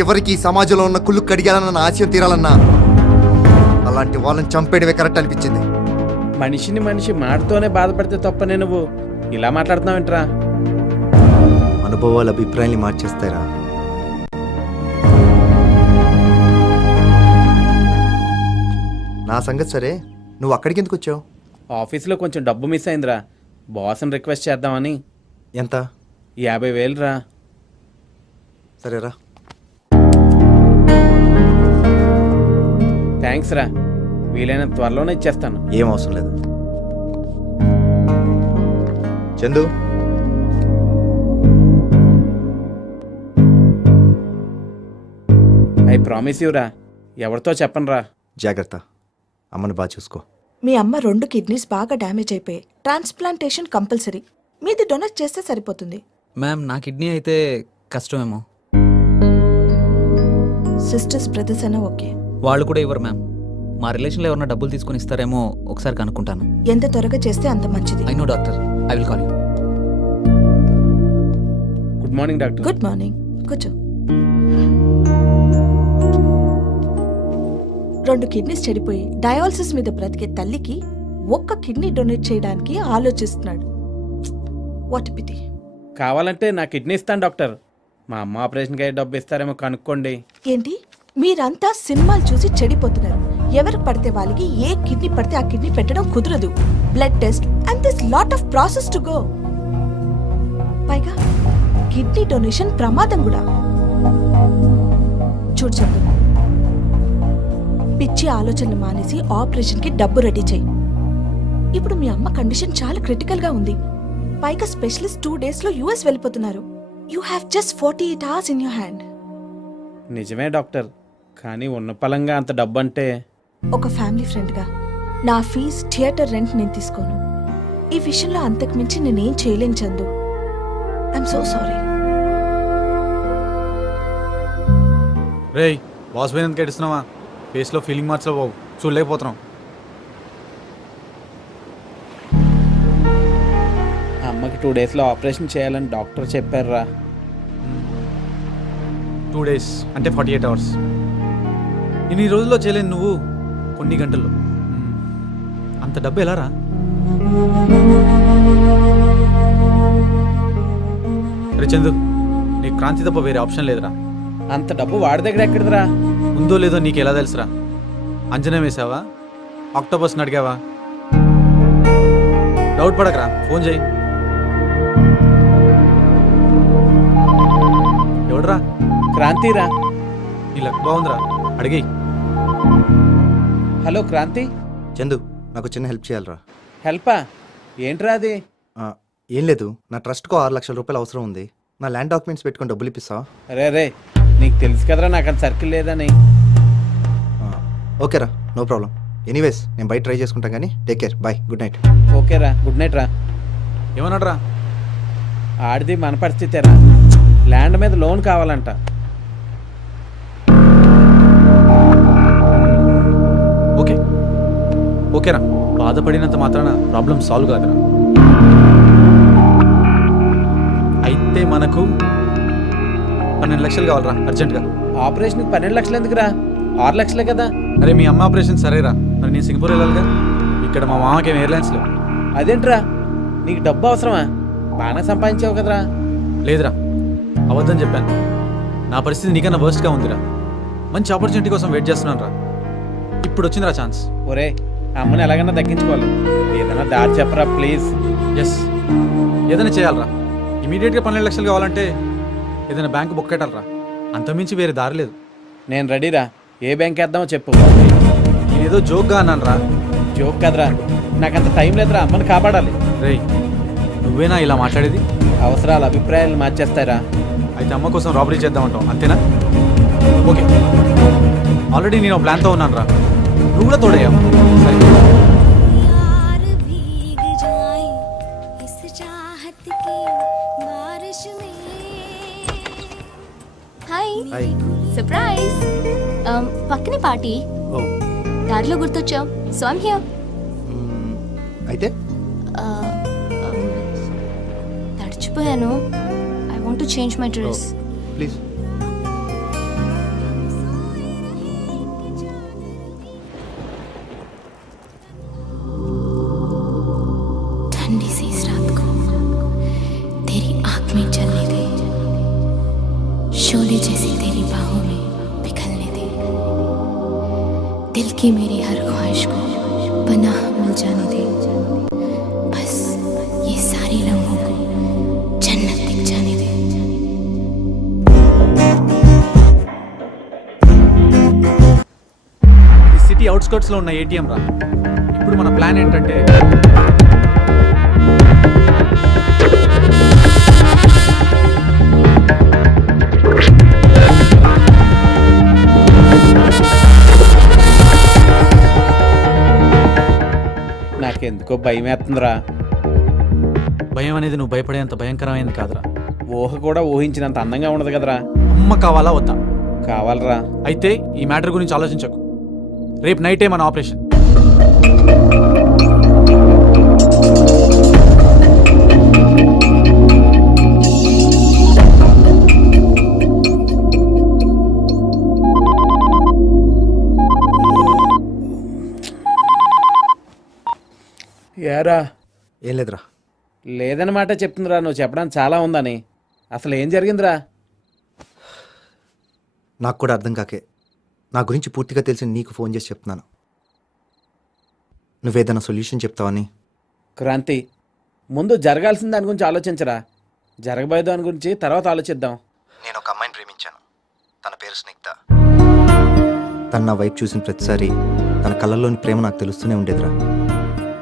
చివరికి ఈ సమాజంలో ఉన్న కుళ్ళు కడిగాలన్న ఆశయం తీరాలన్నా అలాంటి వాళ్ళని చంపేయడమే కరెక్ట్ అనిపించింది. మనిషిని మనిషి మాటతోనే బాధపడితే తప్పనే నువ్వు ఇలా మాట్లాడుతున్నావేంట్రా? అనుభవాల అభిప్రాయాన్ని మార్చేస్తారా? నా సంగతి సరే, నువ్వు అక్కడికి ఎందుకు వచ్చావు? ఆఫీస్లో కొంచెం డబ్బు మిస్ అయిందిరా, బాస్ని రిక్వెస్ట్ చేద్దామని. ఎంత? 50,000 రా. సరేరా. థ్యాంక్స్ రా, వీలైన త్వరలోనే ఇచ్చేస్తాను. ఏం అవసరం లేదు. చందు, ఐ ప్రామిస్ యూ రా, ఎవరితో చెప్పను రా. జాగ్రత్త. అమ్మని బాగా చూసుకో. మీ అమ్మ 2 కిడ్నీస్ బాగా డ్యామేజ్ అయిపోయాయి. Transplantation compulsory. మీది డొనేట్ చేస్తే సరిపోతుంది. మ్యామ్, నా కిడ్నీ అయితే కష్టమేమో. సిస్టర్స్ బ్రదర్స్ అయినా ఓకే. వాళ్ళు కూడా ఇవ్వరు మ్యామ్. మా రిలేషన్లో ఎవరన్నా డబ్బులు తీసుకొని ఇస్తారేమో ఒకసారి కనుక్కుంటాను. ఎంత త్వరగా చేస్తే అంత మంచిది. I know doctor, I will call you. Good morning doctor. Good morning. కూర్చో. 2 కిడ్నీస్ చెడిపోయి డయాలసిస్ మీద బ్రతికే తల్లికి 1 కిడ్నీ డొనేట్ చేయడానికి ఆలోచిస్తున్నాడు. What pity. కావాలంటే నా కిడ్నీ ఇస్తాను డాక్టర్. మా అమ్మ ఆపరేషన్కి అయ్యే డబ్బు ఇస్తారేమో కనుక్కోండి. ఏంటి, మీరంతా సినిమాలు చూసి చెడిపోతున్నారు. ఎవరు పడితే వాళ్ళకి ఏ కిడ్నీ పడితే ఆ కిడ్నీ పెట్టడం కుదరదు. Blood test and this lot of process to go. పైగా కిడ్నీ డొనేషన్ ప్రమాదం కూడా. చూడు చందు, పిచ్చి ఆలోచనలు మానేసి ఆపరేషన్ కి డబ్బు రెడీ చేయి. ఇప్పుడు మీ అమ్మ కండిషన్ చాలా క్రిటికల్ గా ఉంది. పైగా స్పెషలిస్ట్ 2 days లో US వెళ్ళిపోతున్నారు. You have just 48 hours in your hand. నిజమే డాక్టర్, కానీ ఉన్న పలంగా అంత డబ్బు అంటే. ఒక ఫ్యామిలీ ఫ్రెండ్గా నా ఫీజ్, థియేటర్ రెంట్ నేను తీసుకోను. ఈ విషయంలో అంతకు మించి నేనేం చేయలేను చందు. I'm so sorry. రేయ్, బాస్ పోయినందుకు కేటిస్తున్నావా? ఫేస్లో ఫీలింగ్ మార్చలో బాబు, చూడలేకపోతున్నాం. అమ్మకి 2 daysలో ఆపరేషన్ చేయాలని డాక్టర్ చెప్పారురా. 2 days అంటే 48 hours. ఇన్ని రోజుల్లో చేయలేను నువ్వు కొన్ని గంటల్లో. అంత డబ్బు ఎలా రా? రే చందు, నీకు క్రాంతి తప్ప వేరే ఆప్షన్ లేదురా. అంత డబ్బు వాడి దగ్గర ఎక్కడిదిరా? ఉందో లేదో నీకు ఎలా తెలుసురా? అంజనా వేసావా? ఆక్టోపస్ని అడిగావా? డౌట్ పడకరా, ఫోన్ చేయి. ఎవడరా? క్రాంతిరా. నీ లక్ బాగుందిరా, అడిగి. హలో క్రాంతి. చందు, నాకు చిన్న హెల్ప్ చేయాలరా. హెల్పా? ఏంట్రా అది? ఏం లేదు, నా ట్రస్ట్కు 6 లక్షల రూపాయలు అవసరం ఉంది. నా ల్యాండ్ డాక్యుమెంట్స్ పెట్టుకొని డబ్బులు ఇప్పిస్తావా? రే, నీకు తెలుసు కదరా నాకు అంత సర్కిల్ లేదని. ఓకేరా, నో ప్రాబ్లం. ఎనీవేస్ నేను బయట ట్రై చేసుకుంటాను కానీ take care, bye, good night. ఓకేరా, గుడ్ నైట్ రా. ఏమన్నాడ్రా? ఆడిది మన పరిస్థితేరా, ల్యాండ్ మీద లోన్ కావాలంట. ఓకే ఓకేరా, బాధపడినంత మాత్రాన ప్రాబ్లం సాల్వ్ కాదురా. అయితే మనకు 12 లక్షలు కావాలరా అర్జెంట్గా. ఆపరేషన్కి 12 లక్షలు ఎందుకురా? 6 లక్షలే కదా. అరే మీ అమ్మ ఆపరేషన్ సరేరా, మరి నేను సింగపూర్ వెళ్ళాలిగా. ఇక్కడ మా మామకేం ఎయిర్లైన్స్ లేవు. అదేంట్రా, నీకు డబ్బు అవసరమా? బాగానే సంపాదించావు కదరా. లేదురా, అవద్దని చెప్పాను. నా పరిస్థితి నీకన్నా వర్స్ట్గా ఉందిరా. మంచి ఆపర్చునిటీ కోసం వెయిట్ చేస్తున్నాను రా. ఇప్పుడు వచ్చిందిరా ఛాన్స్. ఒరే, అమ్మని ఎలాగైనా తగ్గించుకోవాలి. ఏదైనా దారి చెప్పరా ప్లీజ్. ఎస్, ఏదైనా చేయాలరా. ఇమీడియట్గా 12 లక్షలు కావాలంటే ఏదైనా బ్యాంకు బుక్ పెట్టాలరా. అంతమించి వేరే దారి లేదు. నేను రెడీరా, ఏ బ్యాంక్ వేద్దామో చెప్పు. నేనేదో జోక్గా అన్నాను రా. జోక్ కదరా, నాకంత టైం లేదురా, అమ్మని కాపాడాలి. రేయ్, నువ్వేనా ఇలా మాట్లాడేది? అవసరాలు అభిప్రాయాలు మార్చేస్తారా? అయితే అమ్మ కోసం రాబరీ చేద్దామంటావు అంతేనా? ఓకే, ఆల్రెడీ నేను ప్లాన్తో ఉన్నాను రా. నువ్వు కూడా తోడయ్యావు. సరే. హాయ్. సర్ప్రైజ్. పక్కనే పార్టీ. ఓ, దారిలో గుర్తొచ్చావు. So I'm here. అయితే తడిచిపోయాను. I want to change my dress. Please. जैसी तेरी बाहों में पिघलने दे, दिल की मेरी हर ख्वाहिश को पनाह मिल जाने दे, बस ये सारी लम्हों को जन्नत दिख जाने दे। ఈ సిటీ అవుట్స్కర్ట్స్లో ఉన్న ఏటీఎం రా. ఇప్పుడు మన ప్లాన్ ఏంటంటే నాకెందుకో భయం వేస్తుందిరా. భయం అనేది నువ్వు భయపడేంత భయంకరమైనది కాదురా. ఊహ కూడా ఊహించినంత అందంగా ఉండదు కదరా. అమ్మ కావాలా వద్దా? కావాలరా. అయితే ఈ మ్యాటర్ గురించి ఆలోచించకు. రేపు నైటే మన ఆపరేషన్. ఏరా ఏం లేదురా. లేదన్నమాట చెప్తుందిరా. నువ్వు చెప్పడానికి చాలా ఉందని. అసలు ఏం జరిగిందిరా? నాకు కూడా అర్థం కాకే నా గురించి పూర్తిగా తెలిసి నీకు ఫోన్ చేసి చెప్తున్నాను. నువ్వేదైనా సొల్యూషన్ చెప్తావని. క్రాంతి, ముందు జరగాల్సిన దాని గురించి ఆలోచించరా. జరగబోయే దాని గురించి తర్వాత ఆలోచిద్దాం. నేను ఒక అమ్మాయిని ప్రేమించాను. తన పేరు స్నిగ్ధ. తను నా వైపు చూసిన ప్రతిసారి తన కళ్ళల్లోని ప్రేమ నాకు తెలుస్తూనే ఉండేదిరా.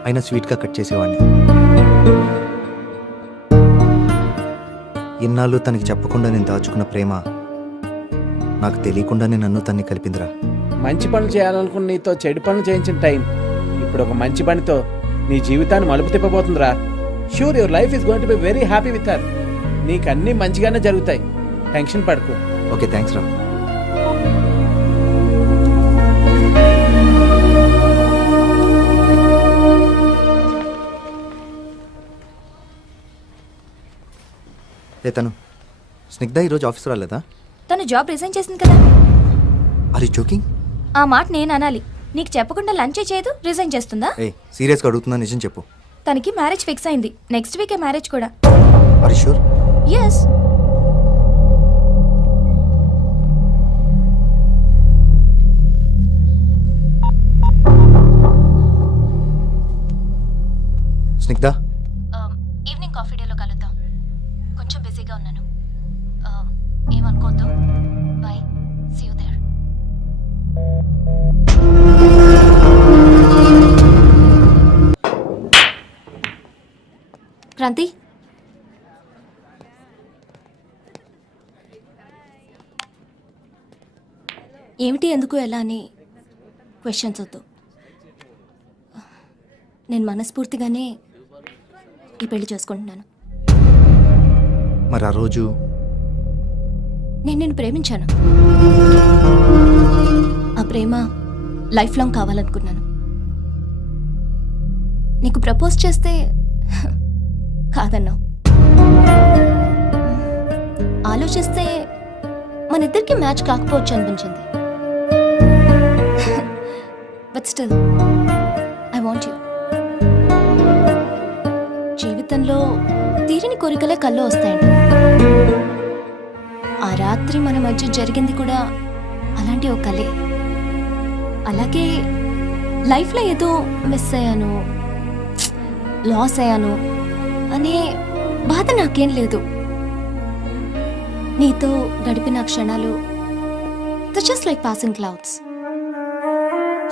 అయినా స్వీట్గా కట్ చేసేవాడిని. ఇన్నాళ్ళు తనకి చెప్పకుండా నేను దాచుకున్న ప్రేమ నాకు తెలియకుండానే నన్ను తన్ని కలిపిందిరా. మంచి పనులు చేయాలనుకున్న నీతో చెడు పనులు చేయించిన టైం ఇప్పుడు ఒక మంచి పనితో నీ జీవితాన్ని మలుపు తిప్పబోతుందిరా. Sure your life is going to be very happy with her. నీకు అన్నీ మంచిగానే జరుగుతాయి. టెన్షన్ పడకు. ఓకే, థ్యాంక్స్ రా. తను స్నిగ్ధ ఈరోజు ఆఫీస్ రాలేదా? తను జాబ్ రిజైన్ చేసింది కదా. Are you joking? ఆ మాట నేను అనాలి. నీకు చెప్పకుండా లంచ్ చేయదు, రిజైన్ చేస్తుందా? ఏ సీరియస్గా అడుగుతున్నా, నిజం చెప్పు. తనకి మ్యారేజ్ ఫిక్స్ అయింది. నెక్స్ట్ వీకే మ్యారేజ్ కూడా. Are you sure? Yes. Snigdha, evening coffee డేలో కలుద్దాం. కొంచెం బిజీగా ఉన్నాను. ఏమనుకోద్దు. Bye. See you there. Kranti, ఏమిటి, ఎందుకు, ఎలా అని క్వశ్చన్స్ వద్దు. నేను మనస్ఫూర్తిగానే ఈ పెళ్లి చేసుకుంటున్నాను. మరి ఆ రోజు నేను నిన్ను ప్రేమించాను. ఆ ప్రేమ లైఫ్ లాంగ్ కావాలనుకున్నాను. నీకు ప్రపోజ్ చేస్తే కాదన్నావు. ఆలోచిస్తే మన ఇద్దరికి మ్యాచ్ కాకపోవచ్చు అనిపించింది. But still I want you. జీవితంలో తీరిని కోరికలే కళ్ళు వస్తాయండి. ఆ రాత్రి మన మధ్య జరిగింది కూడా అలాంటి ఒక కలే. అలాగే లైఫ్లో ఏదో మిస్ అయ్యాను, లాస్ అయ్యాను అనే బాధ నాకేం లేదు. నీతో గడిపిన క్షణాలు just like passing clouds.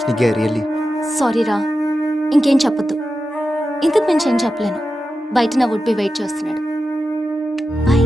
Snigdha, really sorry రా, ఇంకేం చెప్పొద్దు. ఇంతకు మించి ఏం చెప్పలేను. బయట నా వుడ్ బి వెయిట్ చేస్తున్నాడు. బాయ్.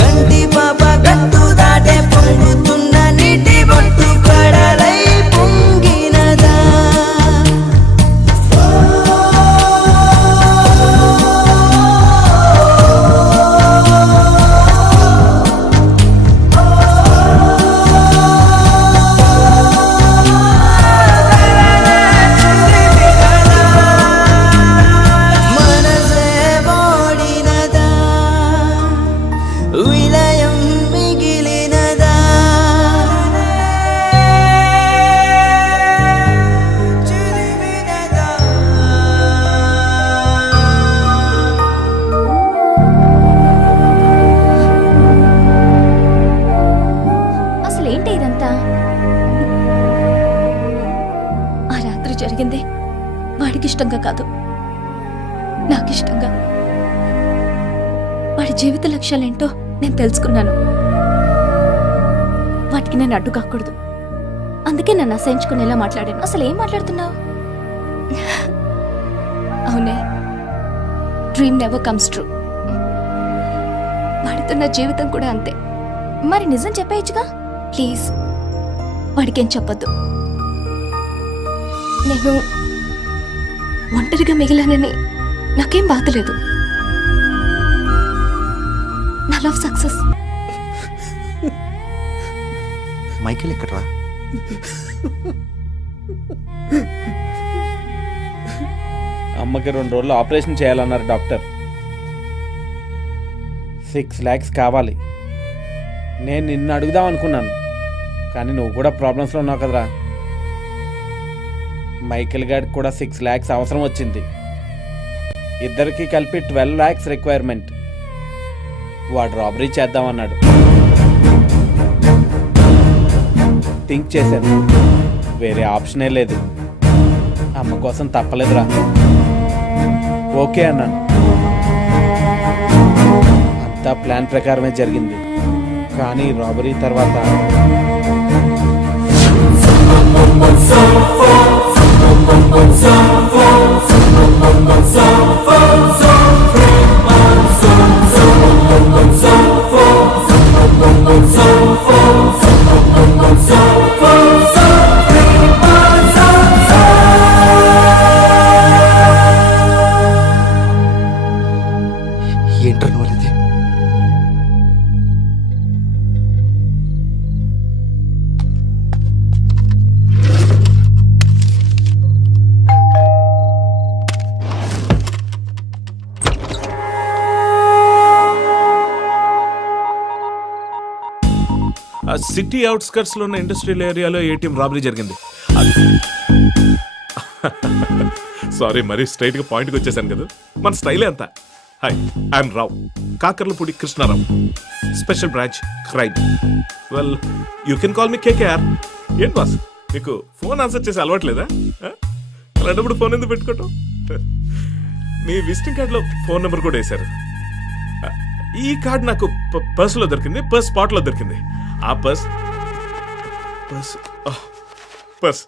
కంటి పాప గట్టు దాటే పొంగు జరిగింది వాడికి ఇష్టంగా కాదు, నాకు ఇష్టంగా. వాడి జీవిత లక్ష్యాలేంటో నేను తెలుసుకున్నాను. వాటికి నేను అడ్డు కాకూడదు. అందుకే నన్ను అసహించుకునేలా మాట్లాడాను. అసలు ఏం మాట్లాడుతున్నావు? అవునే, డ్రీమ్ నెవర్ కమ్స్ ట్రూ. వాడితో నా జీవితం కూడా అంతే. మరి నిజం చెప్పేయచ్చుగా. ప్లీజ్ వాడికేం చెప్పొద్దు. నేను ఒంటరిగా మిగిలానని నాకేం బాధలేదు. నా లవ్ సక్సెస్. మైకేల్ ఎక్కడ్రా? అమ్మకి 2 రోజులు ఆపరేషన్ చేయాలన్నారు డాక్టర్. 6 lakhs కావాలి. నేను నిన్ను అడుగుదాం అనుకున్నాను, కానీ నువ్వు కూడా ప్రాబ్లమ్స్లో ఉన్నావు కదరా. మైకేల్ గారికి కూడా 6 lakhs అవసరం వచ్చింది. ఇద్దరికి కలిపి 12 lakhs రిక్వైర్మెంట్. వాడు రాబరీ చేద్దామన్నాడు. థింక్ చేశాను, వేరే ఆప్షనే లేదు. అమ్మ కోసం తప్పలేదురా. ఓకే అన్నాను. అంతా ప్లాన్ ప్రకారమే జరిగింది. కానీ రాబరీ తర్వాత ఏంట్రా నువ్వు అనేది? ఆ సిటీ అవుట్స్కర్ట్స్ లో ఉన్న ఇండస్ట్రియల్ ఏరియాలో ఏటీఎం రాబరీ జరిగింది. సారీ, మరీ స్ట్రైట్ గా పాయింట్కి వచ్చేసాను కదా. మన స్టైలే అంతా. Hi, I'm Rao, Kakarlapudi Krishnarao, special branch crime. Well, you can call me KKR. ఏంటి బాస్, మీకు ఫోన్ ఆన్సర్ చేసి అలవాట్లేదా? అలాంటప్పుడు ఫోన్ ఎందుకు పెట్టుకోవటం? మీ విజిటింగ్ కార్డులో ఫోన్ నెంబర్ కూడా వేశారు. ఈ కార్డు నాకు పర్సులో దొరికింది, పర్స్ స్పాట్లో దొరికింది. ఆ పర్స్ పర్స్ పర్స్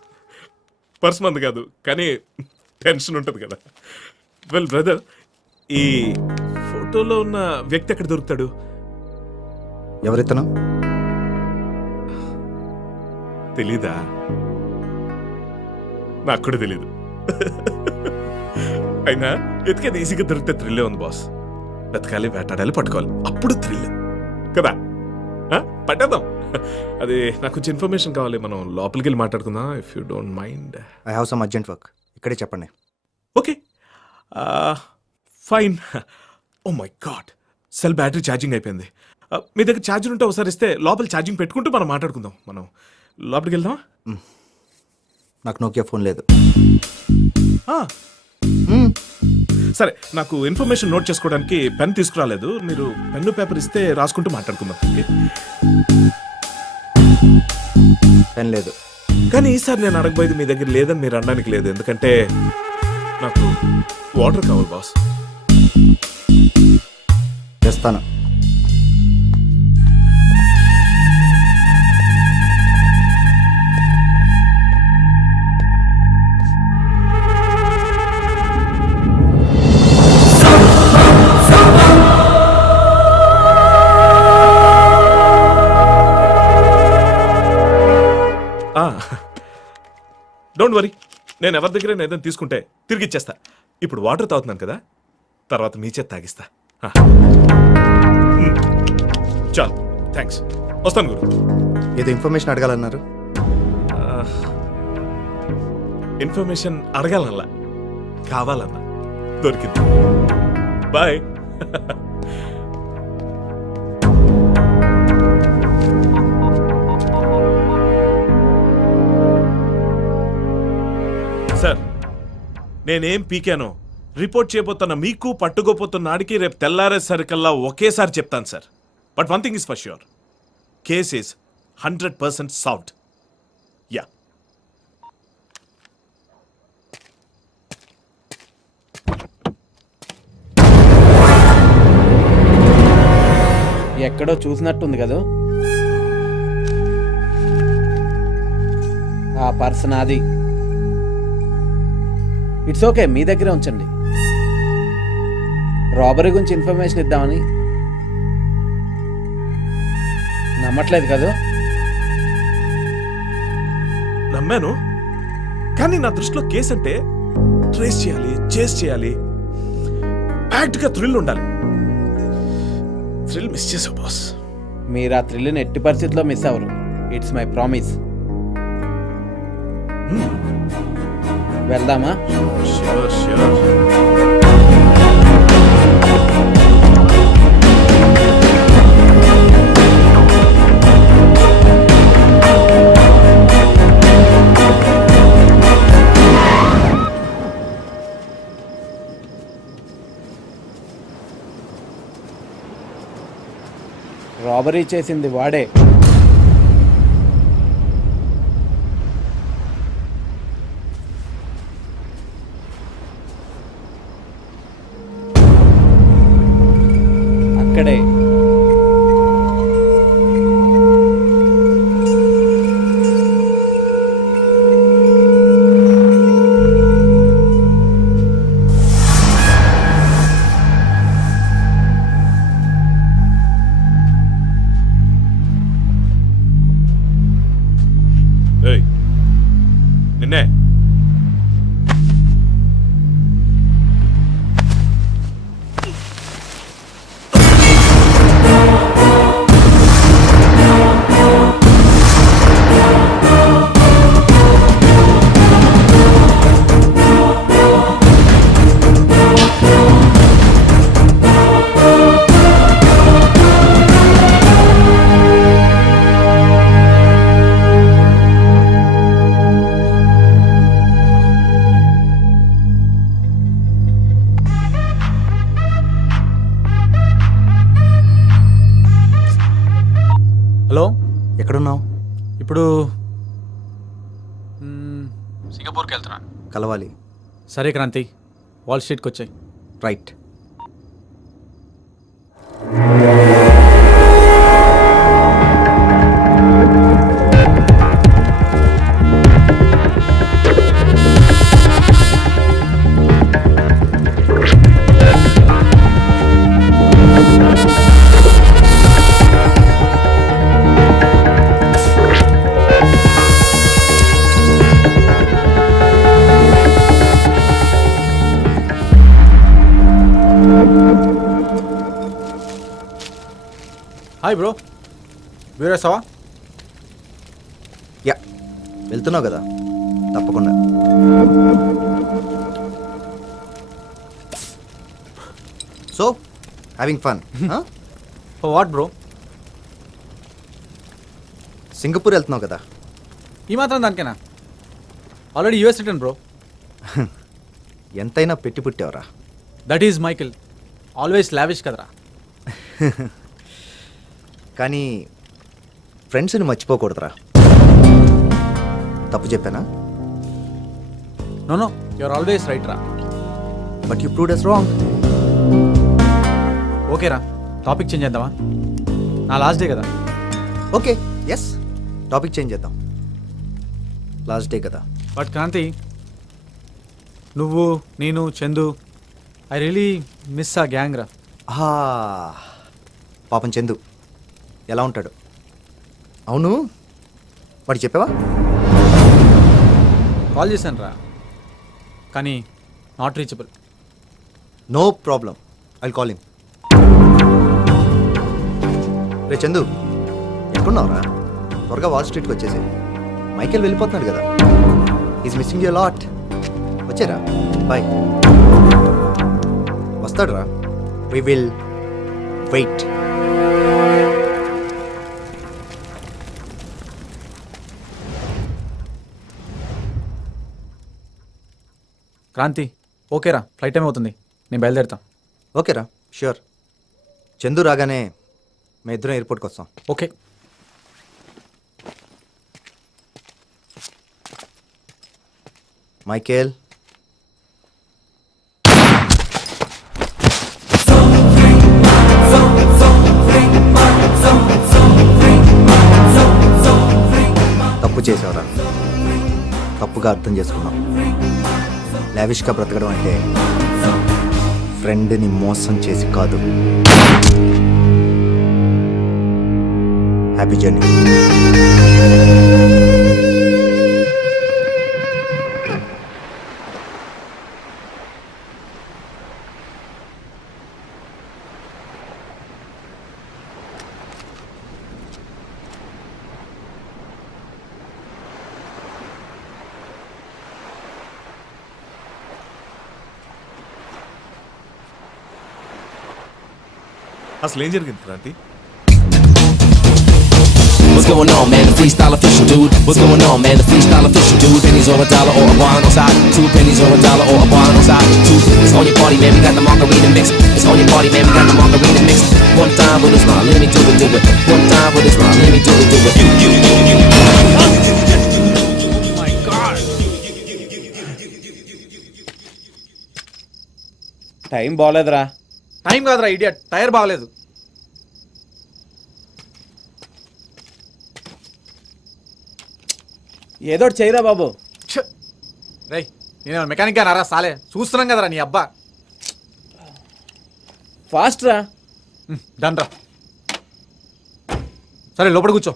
పర్స్ మంది కాదు, కానీ టెన్షన్ ఉంటుంది కదా. వెల్ బ్రదర్, ఈ ఫోటోలో ఉన్న వ్యక్తి ఎక్కడ దొరుకుతాడు? ఎవరితను? తెలీదా? నాకు కూడా తెలీదు. అయినా వెతికేది ఈజీగా దొరికితే థ్రిల్లే ఉంది బాస్. వెతకాలి, వేటాడాలి, పట్టుకోవాలి, అప్పుడు థ్రిల్ కదా. పట్టేద్దాం. అది నాకు కొంచెం ఇన్ఫర్మేషన్ కావాలి. మనం లోపలికి వెళ్ళి మాట్లాడుకుందాం, if you don't mind. I have some urgent work. ఇక్కడే చెప్పండి. Okay, fine. Oh my God, cell battery charging అయిపోయింది. మీ దగ్గర ఛార్జర్ ఉంటే ఒకసారి ఇస్తే లోపల ఛార్జింగ్ పెట్టుకుంటూ మనం మాట్లాడుకుందాం. మనం లోపలికి వెళ్దాం. నాకు నోకియా ఫోన్ లేదు. సరే, నాకు ఇన్ఫర్మేషన్ నోట్ చేసుకోవడానికి పెన్ తీసుకురాలేదు. మీరు పెన్ను పేపర్ ఇస్తే రాసుకుంటూ మాట్లాడుకుందాం. ఓకే? పెన్ లేదు. కానీ ఈసారి నేను అడగబోయేది మీ దగ్గర లేదని మీరు అనడానికి లేదు, ఎందుకంటే నాకు వాటర్ కావాలి బాస్. తెస్తాను. డోంట్ వరీ, నేను ఎవరి దగ్గర ఏదైనా తీసుకుంటే తిరిగి ఇచ్చేస్తా. ఇప్పుడు వాటర్ తాగుతున్నాను కదా, తర్వాత మీ చేత తాగిస్తా. చాలు, థ్యాంక్స్. వస్తాను గురు. ఏదో ఇన్ఫర్మేషన్ అడగాలన్నారు. ఇన్ఫర్మేషన్ అడగాలన్నా, కావాలన్నా దొరికింది. బాయ్. సార్, నేనేం పీకానో రిపోర్ట్ చేయబోతున్న మీకు, పట్టుకోపోతున్న నాడికి రేపు తెల్లారేసరికల్లా ఒకేసారి చెప్తాను sir. But one thing is for sure, case is 100% solved. Yeah. ఎక్కడో చూసినట్టుంది కదా. ఆ పర్సన్ అది. ఇట్స్ ఓకే, మీ దగ్గరే ఉంచండి. రాబరీ గురించి ఇన్ఫర్మేషన్ ఇద్దామని. నమ్మట్లేదు కదా? నమ్మాను, కానీ నా దృష్టిలో కేసు అంటే ట్రేస్ చేయాలి, చేస్ చేయాలి, యాక్ట్గా థ్రిల్ ఉండాలి. థ్రిల్ మిస్ చేసావు బాస్. మీరు ఆ థ్రిల్ని ఎట్టి పరిస్థితిలో మిస్ అవ్వరు. It's my promise. వెళ్దామా? Sure sure. రాబరీ చేసింది వాడే. అక్కడే. ఏయ్, నిన్నే. హలో, ఎక్కడున్నావు? ఇప్పుడు సింగపూర్కి వెళ్తున్నా. కలవాలి. సరే క్రాంతి, వాల్ స్ట్రీట్కి వచ్చాయి. రైట్. హాయ్ బ్రో, వీరేసావా? యా, వెళ్తున్నావు కదా, తప్పకుండా. So having fun? What bro? Singapore వెళ్తున్నావు కదా? ఈ మాత్రం దానికేనా? Already US return bro. ఎంతైనా పెట్టి పుట్టావరా. That is Michael, always lavish కదరా. కానీ ఫ్రెండ్స్ని మర్చిపోకూడదురా. తప్పు చెప్పానా? No no, you're always right రా. But you proved us wrong. Okay రా, టాపిక్ చేంజ్ చేద్దామా? నా లాస్ట్ డే కదా. ఓకే, ఎస్, టాపిక్ చేంజ్ చేద్దాం. లాస్ట్ డే కదా. బట్ క్రాంతి, నువ్వు, నేను, చందు, ఐ రియలీ మిస్ ఆ గ్యాంగ్ రా. పాపం చందు ఎలా ఉంటాడు? అవును, వాడికి చెప్పావా? కాల్ చేశాను రా, కానీ not reachable. No problem, I'll call him. రే చందు, ఎక్కడున్నావురా? త్వరగా వాల్ స్ట్రీట్కి వచ్చేసి. మైకేల్ వెళ్ళిపోతున్నాడు కదా. Is missing you lot. వచ్చారా? బాయ్. వస్తాడు రా. We will wait. క్రాంతి, ఓకేరా, ఫ్లైట్ టైం అవుతుంది, నేను బయలుదేరుతా. ఓకేరా, ష్యూర్. చందు రాగానే మేము ఇద్దరం ఎయిర్పోర్ట్కి వస్తాం. ఓకే. మైకేల్, తప్పుగా అర్థం చేసుకున్నాం. లావిష్గా బ్రతకడం అంటే ఫ్రెండ్ని మోసం చేసి కాదు. Happy journey. అసలు ఏం జరిగింది Kranti? What's going on, man? The freestyle official, dude. What's going on, man? The freestyle official, dude. Pennies or a dollar or a bond on side. 2 pennies or a dollar or a bond on side. 2 pennies on your party, man. We got the margarita mix. It's on your party, man. We got the margarita mix. One time with a smile, let me do it, do it. One time with a smile, let me do it, do it. Time బాగోలేదురా. Time కాదురా idiot, tyre బాగలేదు. ఏదో ఒకటి చేయరా బాబు. రేయ్ నేను mechanic గారా సాలే, చూస్తున్నాం కదరా నీ అబ్బా. ఫాస్ట్ రా. డన్ రా. సరే లోపల కూర్చో.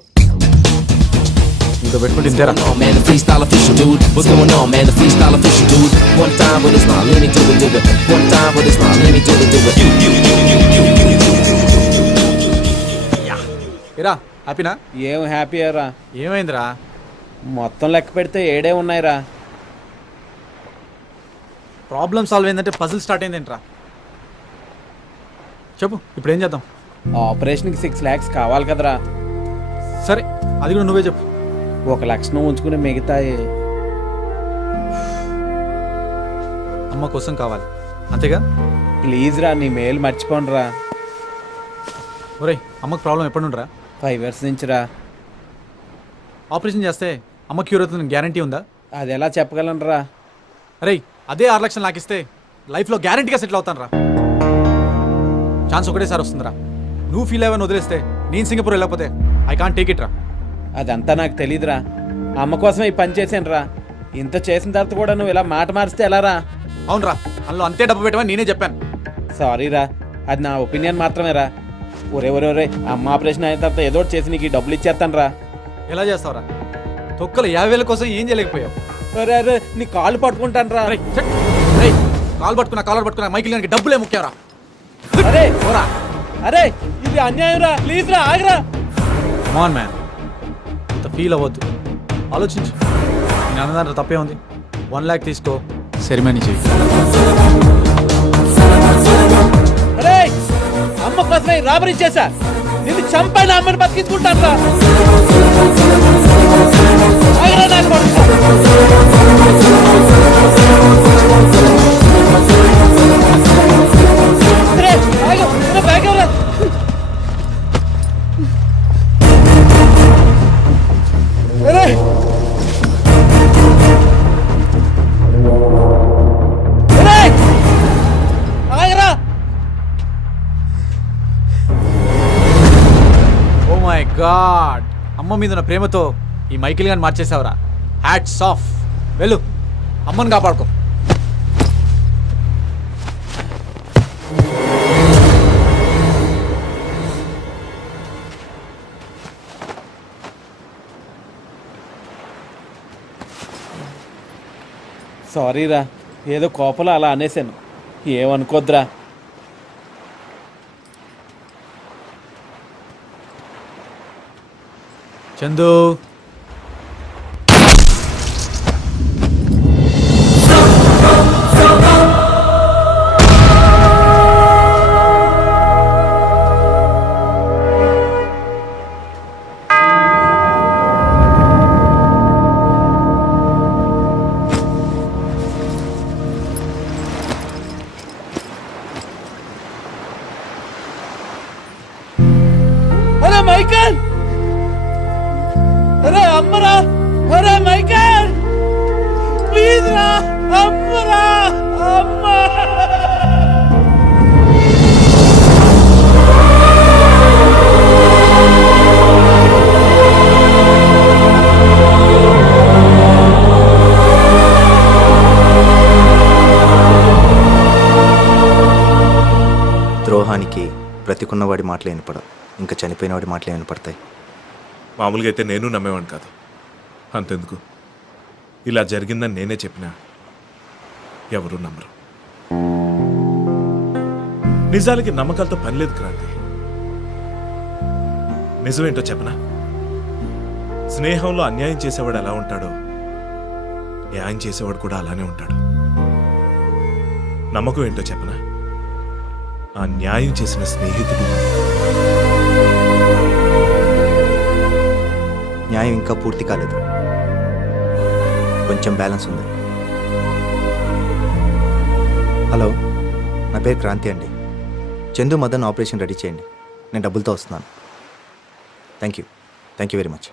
నీతో పెట్టుకుంటే ఇంతేరా. What's going on, man? The freestyle official, dude. What's going on, man? The freestyle official, dude. One time with a smile, let me do it, do it. One time with a smile, let me do it, do it. ఏరా హ్యాపీనా? ఏం హ్యాపీయరా. ఏమైందిరా? మొత్తం లెక్క పెడితే 7 ఉన్నాయిరా. Problem solve అయిందంటే puzzle start అయిందేంట్రా? చెప్పు ఇప్పుడు ఏం చేద్దాం? ఆపరేషన్కి 6 lakhs కావాలి కదరా. సరే అది కూడా నువ్వే చెప్పు. 1 లక్షను ఉంచుకుని మిగతాయి అమ్మ కోసం కావాలి అంతేగా? ప్లీజ్ రా, నీ మేలు మర్చిపోండిరా. ఒరేయ్ అమ్మకు ప్రాబ్లం ఎప్పటి నుండిరా? 5 years నుంచి రా. ఆపరేషన్ చేస్తే అమ్మ క్యూర్ అవుతుంది గ్యారంటీ ఉందా? అది ఎలా చెప్పగలనురా. అరే అదే 6 లక్షలు నాకు ఇస్తే లైఫ్లో గ్యారంటీగా సెటిల్ అవుతాను రా. ఛాన్స్ ఒకటేసారి వస్తుందిరా. నువ్వు ఫీల్ అయ్యని వదిలేస్తే నేను సింగపూర్ వెళ్ళకపోతే ఐ కాంట్ టేక్ ఇట్ రా. అదంతా నాకు తెలీదురా. అమ్మ కోసమే ఈ పని చేశాను రా. ఇంత చేసిన తర్వాత కూడా నువ్వు ఇలా మాట మారిస్తే ఎలా రా. అవునరా, అందులో అంతే డబ్బు పెట్టమని నేనే చెప్పాను. సారీ రా, అది నా ఒపీనియన్ మాత్రమే రా. ఒరే ఒరే ఒరే, అమ్మ ఆపరేషన్ అయిన తర్వాత ఏదో ఒకటి చేసి నీకు ఈ డబ్బులు ఇచ్చేస్తాను రా. ఎలా చేస్తావురా? తొక్కలు 50,000 కోసం ఏం చేయలేకపోయావు. అరే అరే, నీ కాళ్ళు పట్టుకుంటాను రా. కాలు పట్టుకున్నా మైకిల్ గారికి డబ్బులే ముఖ్యరా. అరే అరే, ఇది అన్యాయం రా. ప్లీజ్ రా, ఆగరా. మాన్ మ్యాన్, ఇంత ఫీల్ అవ్వద్దు, ఆలోచించు. నేను అన్నదాంట్లో తప్పే ఉంది. 1 lakh తీసుకో, సెరిమనీ చేయి. అరే, అమ్మ కోసమే రాబరీ చేశా. నిన్ను చంపైన అమ్మని బతికించుకుంటాను రా. ఆగరా నాకు కొడుకు. అరే, ఆగు, నా బ్యాగ్ ఎవరా? అరే ఆగరా. ఓ మై గాడ్, అమ్మ మీద ఉన్న ప్రేమతో ఈ మైకిల్ గాని మార్చేసావురా. Hats off. వెళ్ళు, అమ్మని కాపాడుకో. సారీ రా, ఏదో కోపంలో అలా అనేసాను. ఏమనుకోద్దురా. చందు, అరే మైకల్, అరే అమ్మరా, అరే మైకల్ ప్లీజ్ రా, అమ్మరా, అమ్మ. సింహానికి బ్రతికున్నవాడి మాటలు వినపడవు, ఇంకా చనిపోయినవాడి మాటలు వినపడతాయి. మామూలుగా అయితే నేను నమ్మేవాడిని కాదు. అంతెందుకు, ఇలా జరిగిందని నేనే చెప్పినా ఎవరు నమ్మరు. నిజాలకి నమ్మకాలతో పని లేదు క్రాంతి. నిజమేంటో చెప్పనా? స్నేహంలో అన్యాయం చేసేవాడు ఎలా ఉంటాడో న్యాయం చేసేవాడు కూడా అలానే ఉంటాడు. నమ్మకం ఏంటో చెప్పనా? ఆ న్యాయం చేసిన స్నేహితుడు. న్యాయం ఇంకా పూర్తి కాలేదు, కొంచెం బ్యాలెన్స్ ఉంది. హలో, నా పేరు క్రాంతి అండి. చందు మదన్ ఆపరేషన్ రెడీ చేయండి, నేను డబ్బులతో వస్తున్నాను. Thank you very much.